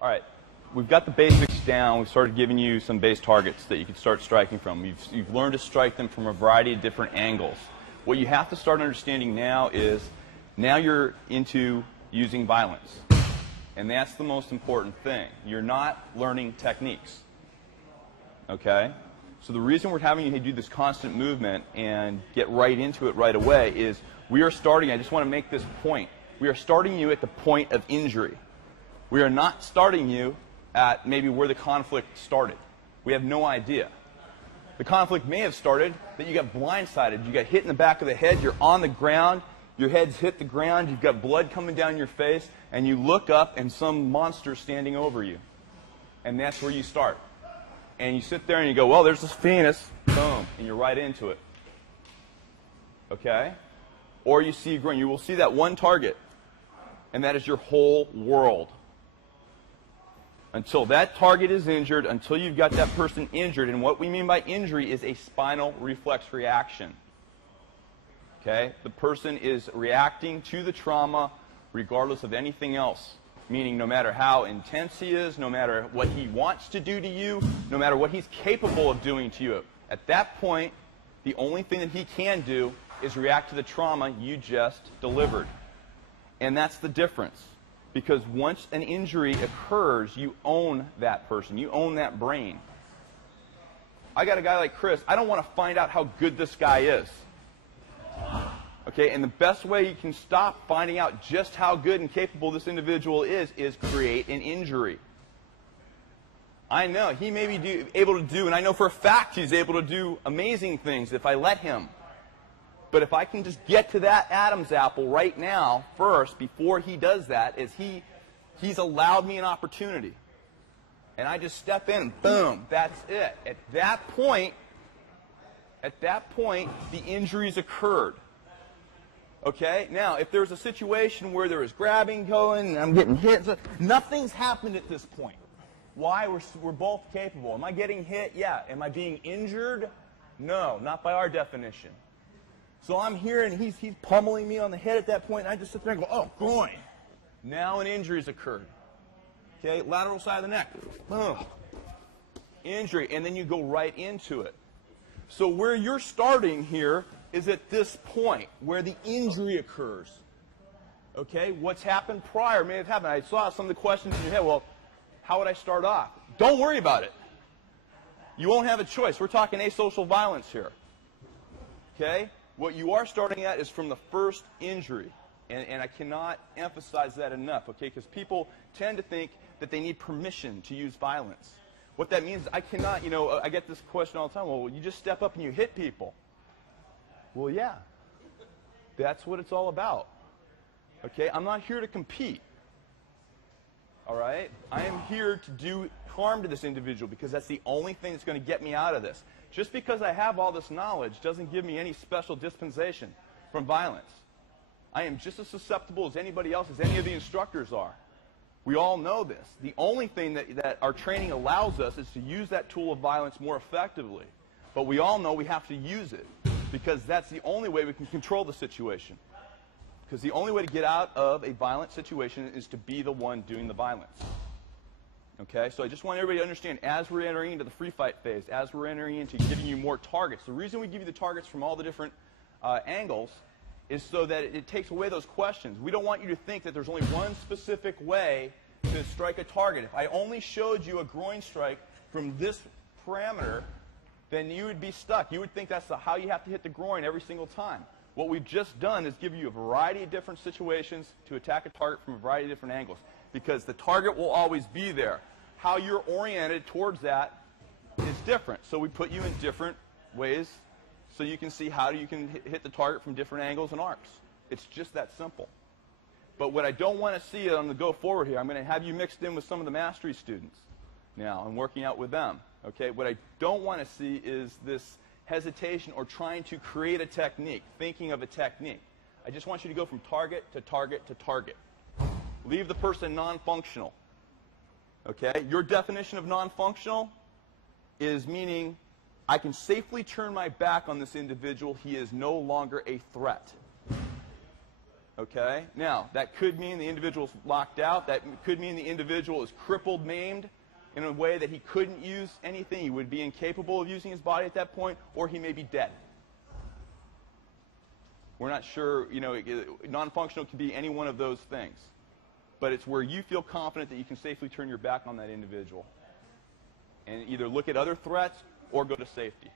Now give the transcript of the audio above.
All right, we've got the basics down. We've started giving you some base targets that you can start striking from. You've learned to strike them from a variety of different angles. What you have to start understanding now is, now you're into using violence. And that's the most important thing. You're not learning techniques. Okay? So the reason we're having you do this constant movement and get right into it right away is we are starting, I just want to make this point, we are starting you at the point of injury. We are not starting you at maybe where the conflict started. We have no idea. The conflict may have started that you got blindsided, you got hit in the back of the head, you're on the ground, your head's hit the ground, you've got blood coming down your face, and you look up and some monster's standing over you. And that's where you start. And you sit there and you go, well, there's this penis, boom, and you're right into it. Okay? Or you see groin. You will see that one target, and that is your whole world. Until that target is injured, until you've got that person injured, and what we mean by injury is a spinal reflex reaction. Okay? The person is reacting to the trauma regardless of anything else. Meaning no matter how intense he is, no matter what he wants to do to you, no matter what he's capable of doing to you. At that point, the only thing that he can do is react to the trauma you just delivered. And that's the difference. Because once an injury occurs, you own that person. You own that brain. I got a guy like Chris. I don't want to find out how good this guy is. Okay, and the best way you can stop finding out just how good and capable this individual is create an injury. I know he may be able to do, and I know for a fact he's able to do amazing things if I let him. But if I can just get to that Adam's apple right now first, before he does that, is he's allowed me an opportunity. And I just step in, boom, that's it. At that point, the injuries occurred. Okay? Now, if there's a situation where there is grabbing going, and I'm getting hit, nothing's happened at this point. Why? We're both capable. Am I getting hit? Yeah. Am I being injured? No, not by our definition. So I'm here, and he's pummeling me on the head at that point, and I just sit there and go, oh, groin. Now an injury's occurred. Okay? Lateral side of the neck. Oh. Injury. And then you go right into it. So where you're starting here is at this point where the injury occurs. Okay? What's happened prior may have happened. I saw some of the questions in your head. Well, how would I start off? Don't worry about it. You won't have a choice. We're talking asocial violence here. Okay? What you are starting at is from the first injury. And I cannot emphasize that enough, okay? Because people tend to think that they need permission to use violence. What that means is I cannot, I get this question all the time. Well, you just step up and you hit people. Well, yeah. That's what it's all about. Okay? I'm not here to compete. All right? I am here to do harm to this individual because that's the only thing that's going to get me out of this. Just because I have all this knowledge doesn't give me any special dispensation from violence. I am just as susceptible as anybody else, as any of the instructors are. We all know this. The only thing that our training allows us is to use that tool of violence more effectively. But we all know we have to use it because that's the only way we can control the situation. Because the only way to get out of a violent situation is to be the one doing the violence. Okay, so I just want everybody to understand, as we're entering into the free fight phase, as we're entering into giving you more targets, the reason we give you the targets from all the different angles is so that it takes away those questions. We don't want you to think that there's only one specific way to strike a target. If I only showed you a groin strike from this parameter, then you would be stuck. You would think that's how you have to hit the groin every single time. What we've just done is give you a variety of different situations to attack a target from a variety of different angles. Because the target will always be there. How you're oriented towards that is different. So we put you in different ways so you can see how you can hit the target from different angles and arcs. It's just that simple. But what I don't want to see on the go forward here, I'm going to have you mixed in with some of the mastery students now and working out with them. Okay? What I don't want to see is this hesitation or trying to create a technique, thinking of a technique. I just want you to go from target to target to target. Leave the person non-functional. Okay? Your definition of non-functional is meaning I can safely turn my back on this individual. He is no longer a threat. Okay? Now, that could mean the individual's locked out. That could mean the individual is crippled, maimed, in a way that he couldn't use anything. He would be incapable of using his body at that point, or he may be dead. We're not sure, you know, non-functional can be any one of those things. But it's where you feel confident that you can safely turn your back on that individual and either look at other threats or go to safety.